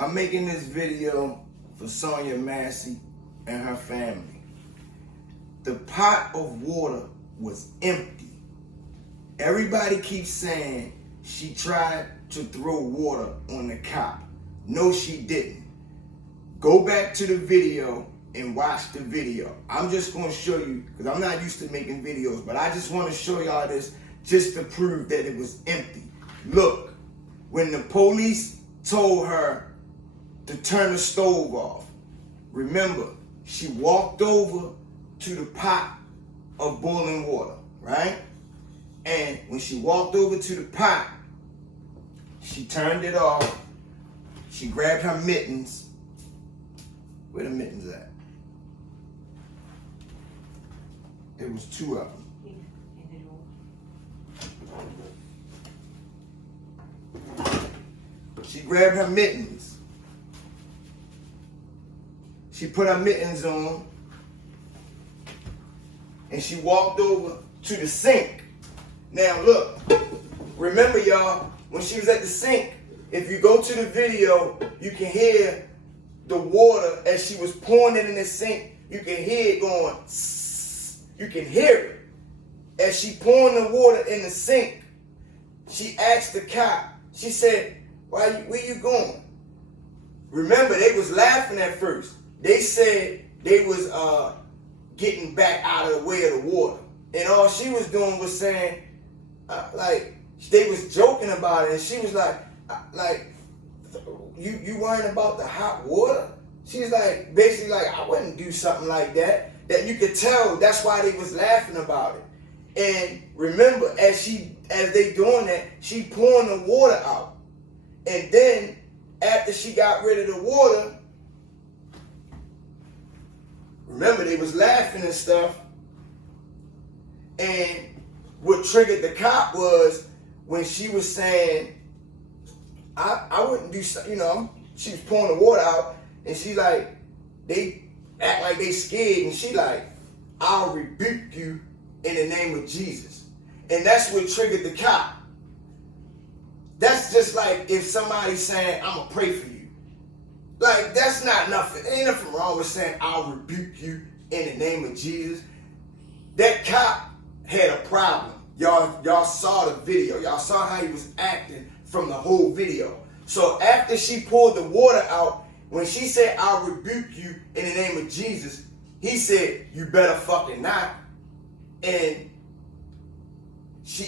I'm making this video for Sonya Massey and her family. The pot of water was empty. Everybody keeps saying she tried to throw water on the cop. No, she didn't. Go back to the video and watch the video. I'm just going to show you, because I'm not used to making videos, but I just want to show y'all this just to prove that it was empty. Look, when the police told her to turn the stove off, remember, she walked over to the pot of boiling water, right? And when she walked over to the pot, she turned it off. She grabbed her mittens. Where the mittens at? It was two of them. She grabbed her mittens. She put her mittens on. And she walked over to the sink. Now look, remember y'all, when she was at the sink, if you go to the video, you can hear the water as she was pouring it in the sink. You can hear it going, sss. You can hear it. As she pouring the water in the sink, she asked the cop, she said, where you going? Remember, they was laughing at first. They said they was getting back out of the way of the water. And all she was doing was saying, like, they was joking about it. And she was like, you worrying about the hot water? She's like, basically like, I wouldn't do something like that. That you could tell, that's why they was laughing about it. And remember, as they doing that, she pouring the water out. And then, after she got rid of the water, remember, they was laughing and stuff. And what triggered the cop was when she was saying, I wouldn't do something, you know, she was pouring the water out, and she like, they act like they scared, and she like, I'll rebuke you in the name of Jesus. And that's what triggered the cop. That's just like if somebody's saying, I'm going to pray for you. Like, that's not nothing. Ain't nothing wrong with saying, I'll rebuke you in the name of Jesus. That cop had a problem. Y'all saw the video. Y'all saw how he was acting from the whole video. So after she poured the water out, when she said, I'll rebuke you in the name of Jesus, he said, you better fucking not. And she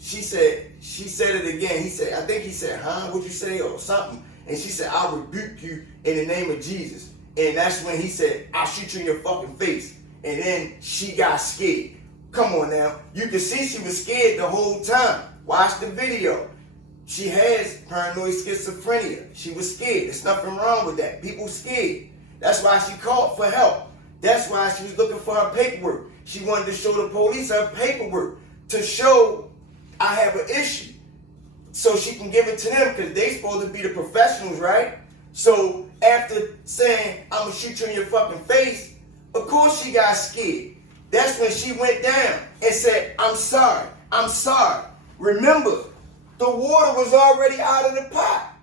said it again. He said, I think he said, huh? What'd you say? Or something. And she said, I'll rebuke you in the name of Jesus. And that's when he said, I'll shoot you in your fucking face. And then she got scared. Come on now. You can see she was scared the whole time. Watch the video. She has paranoid schizophrenia. She was scared. There's nothing wrong with that. People scared. That's why she called for help. That's why she was looking for her paperwork. She wanted to show the police her paperwork to show I have an issue. So she can give it to them because they supposed to be the professionals, right? So after saying, I'm going to shoot you in your fucking face, of course she got scared. That's when she went down and said, I'm sorry. I'm sorry. Remember, the water was already out of the pot.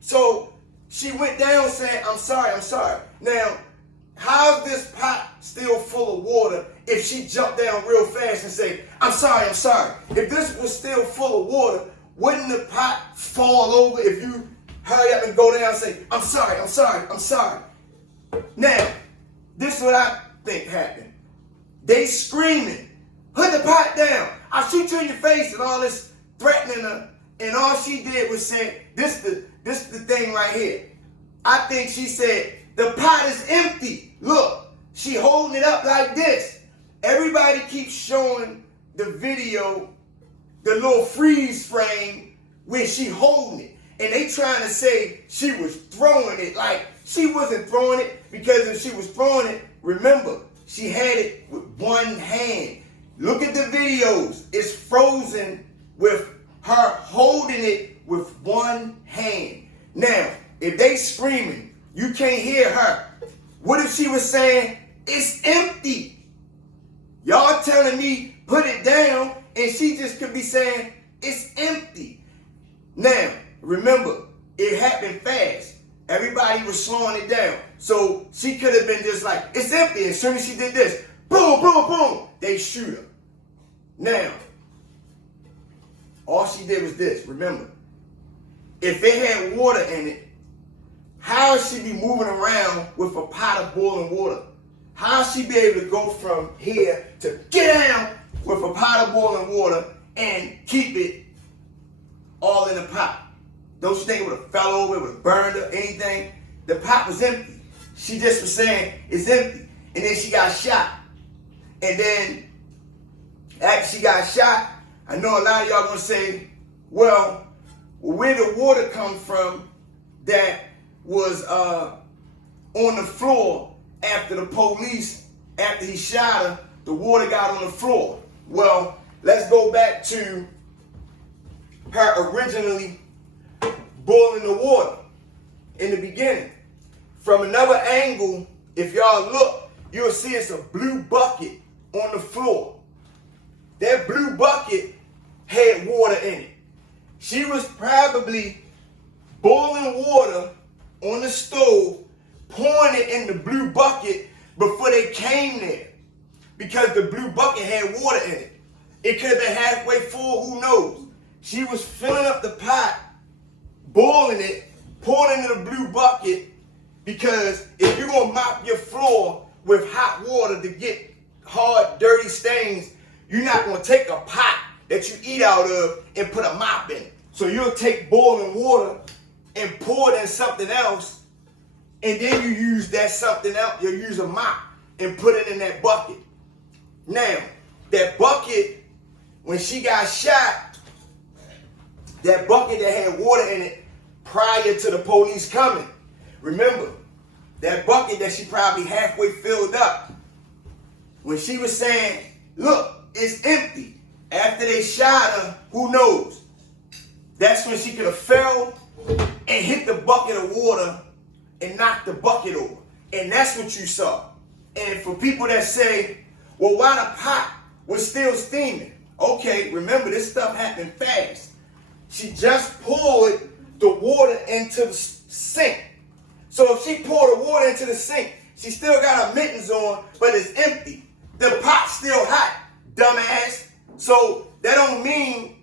So she went down saying, I'm sorry, I'm sorry. Now, how's this pot still full of water if she jumped down real fast and said, I'm sorry, I'm sorry? If this was still full of water, wouldn't the pot fall over if you hurry up and go down and say, I'm sorry, I'm sorry, I'm sorry? Now, this is what I think happened. They screaming, put the pot down, I'll shoot you in your face, and all this threatening her. And all she did was say, this the thing right here. I think she said, the pot is empty. Look, she holding it up like this. Everybody keeps showing the video, the little freeze frame when she holding it. And they trying to say she was throwing it. Like, she wasn't throwing it, because if she was throwing it, remember, she had it with one hand. Look at the videos. It's frozen with her holding it with one hand. Now, if they screaming, you can't hear her. What if she was saying, it's empty? Y'all telling me, put it down, and she just could be saying, it's empty. Now, remember, it happened fast. Everybody was slowing it down. So she could have been just like, it's empty. As soon as she did this, boom, boom, boom, they shoot her. Now, all she did was this. Remember, if it had water in it, how she be moving around with a pot of boiling water? How she be able to go from here to get down with a pot of boiling water and keep it all in the pot? Don't you think it would have fell over, it would have burned her, anything? The pot was empty. She just was saying, it's empty. And then she got shot. And then, after she got shot, I know a lot of y'all gonna say, well, where the water come from that was on the floor after the police, after he shot her, the water got on the floor. Well, let's go back to her originally boiling the water in the beginning. From another angle, if y'all look, you'll see it's a blue bucket on the floor. That blue bucket had water in it. She was probably boiling water on the stove, pouring it in the blue bucket before they came there. Because the blue bucket had water in it. It could have been halfway full, who knows? She was filling up the pot, boiling it, pouring it into the blue bucket, because if you're going to mop your floor with hot water to get hard, dirty stains, you're not going to take a pot that you eat out of and put a mop in it. So you'll take boiling water and pour it in something else, and then you use that something else, you'll use a mop and put it in that bucket. Now, that bucket, when she got shot, that bucket that had water in it prior to the police coming, remember, that bucket that she probably halfway filled up, when she was saying, look, it's empty, after they shot her, who knows? That's when she could have fell and hit the bucket of water and knocked the bucket over. And that's what you saw. And for people that say, well, why the pot was still steaming? Okay, remember, this stuff happened fast. She just poured the water into the sink. So if she poured the water into the sink, she still got her mittens on, but it's empty. The pot's still hot, dumbass. So that don't mean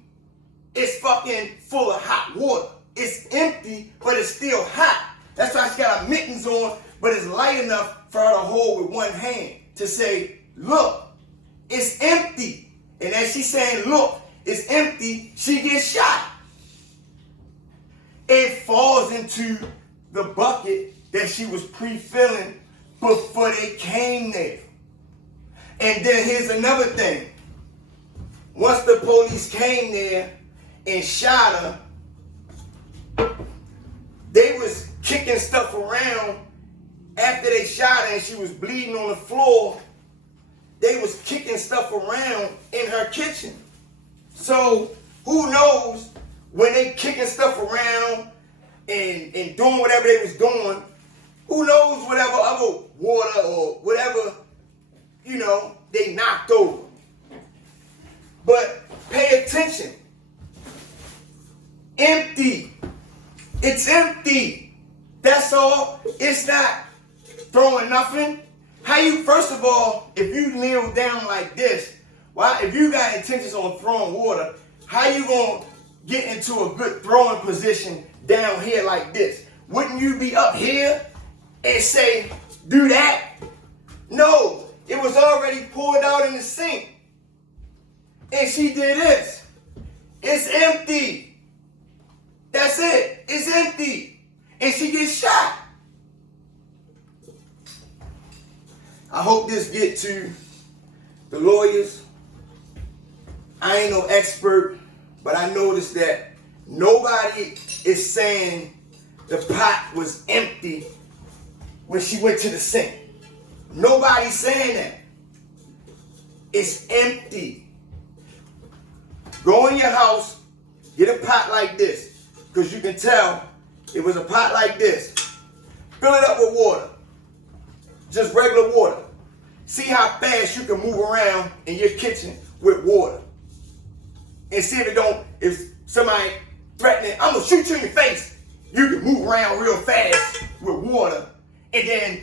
it's fucking full of hot water. It's empty, but it's still hot. That's why she got her mittens on, but it's light enough for her to hold with one hand to say, look, it's empty. And as she's saying, look, it's empty, she gets shot. It falls into the bucket that she was pre-filling before they came there. And then here's another thing. Once the police came there and shot her, they was kicking stuff around after they shot her and she was bleeding on the floor. They was kicking stuff around in her kitchen. So who knows, when they kicking stuff around and doing whatever they was doing, who knows whatever other water or whatever, you know, they knocked over. But pay attention. Empty. It's empty. That's all. It's not throwing nothing. How you, first of all, if you kneel down like this, why, if you got intentions on throwing water, how you gonna get into a good throwing position down here like this? Wouldn't you be up here and say, do that? No, it was already poured out in the sink. And she did this. It's empty. That's it. It's empty. And she gets shot. I hope this get to the lawyers. I ain't no expert, but I noticed that nobody is saying the pot was empty when she went to the sink. Nobody's saying that. It's empty. Go in your house, get a pot like this, because you can tell it was a pot like this. Fill it up with water. Just regular water. See how fast you can move around in your kitchen with water. And see if it don't, if somebody threatening, I'm gonna shoot you in your face. you can move around real fast with water and then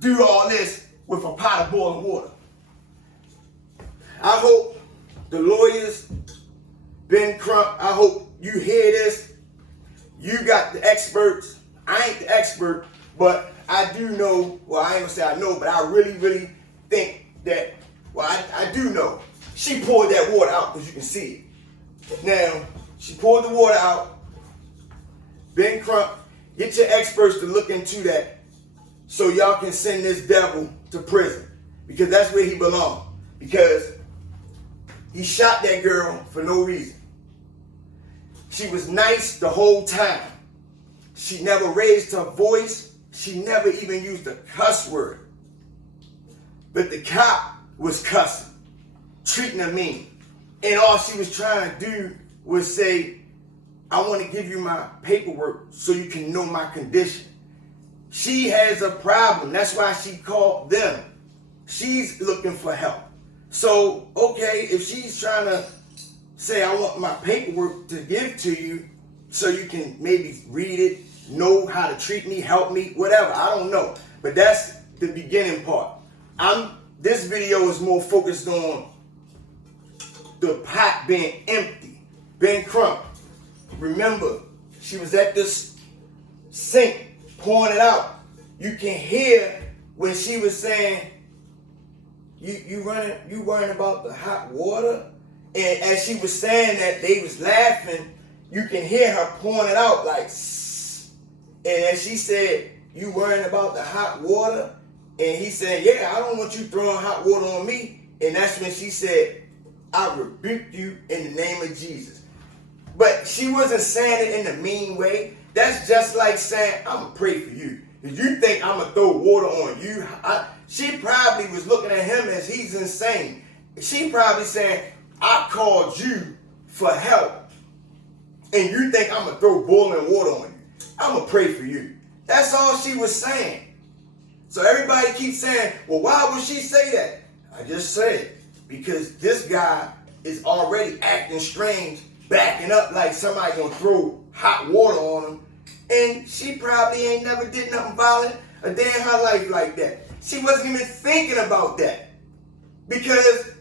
do all this with a pot of boiling water. I hope the lawyers, Ben Crump, I hope you hear this. You got the experts. I ain't the expert, but I do know, well, I ain't gonna say I know, but I really, really think that, well, I do know. She poured that water out, because you can see it. Now, she poured the water out. Ben Crump, get your experts to look into that so y'all can send this devil to prison, because that's where he belongs. Because he shot that girl for no reason. She was nice the whole time. She never raised her voice. She never even used a cuss word. But the cop was cussing, treating her mean. And all she was trying to do was say, I want to give you my paperwork so you can know my condition. She has a problem. That's why she called them. She's looking for help. So, okay, if she's trying to say, I want my paperwork to give to you so you can maybe read it, know how to treat me, help me, whatever. I don't know. But that's the beginning part. This video is more focused on the pot being empty. Ben Crump, remember, she was at this sink pouring it out. You can hear when she was saying, you worrying about the hot water? And as she was saying that, they was laughing. You can hear her pouring it out like, sss. And as she said, you worrying about the hot water? And he said, yeah, I don't want you throwing hot water on me. And that's when she said, I rebuke you in the name of Jesus. But she wasn't saying it in a mean way. That's just like saying, I'm going to pray for you. If you think I'm going to throw water on you, she probably was looking at him as he's insane. She probably saying, I called you for help, and you think I'm going to throw boiling water on you. I'm going to pray for you. That's all she was saying. So everybody keeps saying, well, why would she say that? I just said, because this guy is already acting strange, backing up like somebody going to throw hot water on him. And she probably ain't never did nothing violent a day in her life like that. She wasn't even thinking about that, because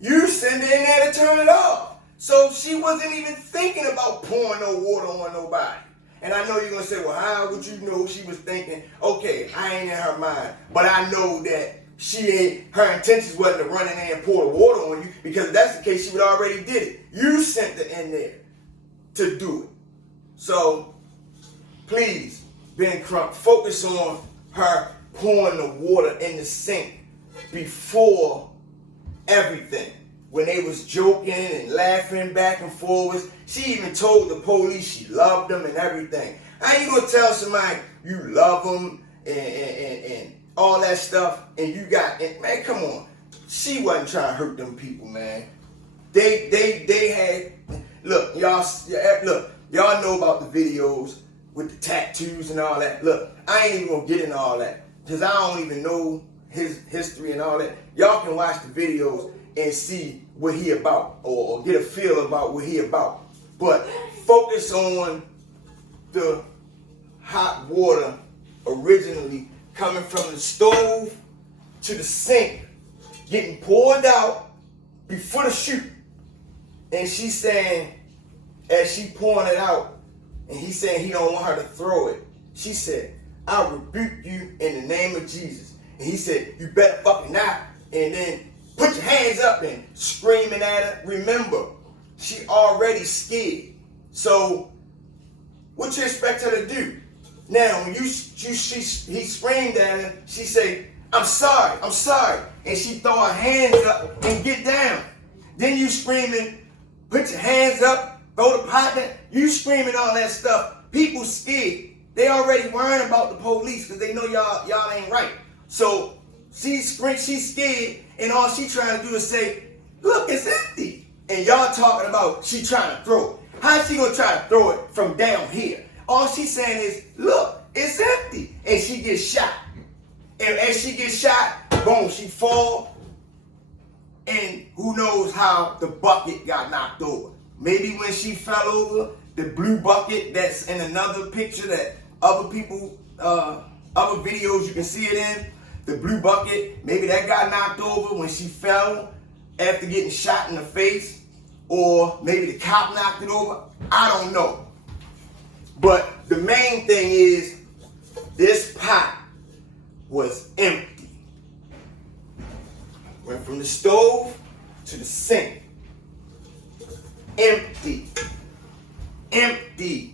you send her in there to turn it off. So she wasn't even thinking about pouring no water on nobody. And I know you're going to say, well, how would you know she was thinking? Okay, I ain't in her mind. But I know that her intentions wasn't to run in there and pour the water on you, because if that's the case, she would already did it. You sent her in there to do it. So please, Ben Crump, focus on her pouring the water in the sink before everything. When they was joking and laughing back and forwards, she even told the police she loved them and everything. How you gonna tell somebody you love them and all that stuff, and you got, man, come on. She wasn't trying to hurt them people, man. They had, look, y'all know about the videos with the tattoos and all that. Look, I ain't even gonna get into all that, because I don't even know his history and all that. Y'all can watch the videos and see what he about, or get a feel about what he about. But focus on the hot water originally coming from the stove to the sink, getting poured out before the shoot. And she's saying, as she pouring it out, and he's saying he don't want her to throw it, she said, I rebuke you in the name of Jesus. And he said, you better fucking not. And then put your hands up and screaming at her. Remember, she already scared. So what you expect her to do? Now, when he screamed at her, she said, I'm sorry. And she throw her hands up and get down. Then you screaming, put your hands up, throw the pot down. You screaming all that stuff. People scared. They already worrying about the police because they know y'all ain't right. So she's scared, and all she trying to do is say, look, it's empty. And y'all talking about she trying to throw it. How's she gonna try to throw it from down here? All she's saying is, look, it's empty. And she gets shot. And as she gets shot, boom, she fall. And who knows how the bucket got knocked over. Maybe when she fell over, the blue bucket that's in another picture that other people, other videos you can see it in. The blue bucket, maybe that got knocked over when she fell after getting shot in the face, or maybe the cop knocked it over. I don't know. But the main thing is this pot was empty. Went from the stove to the sink. Empty. Empty.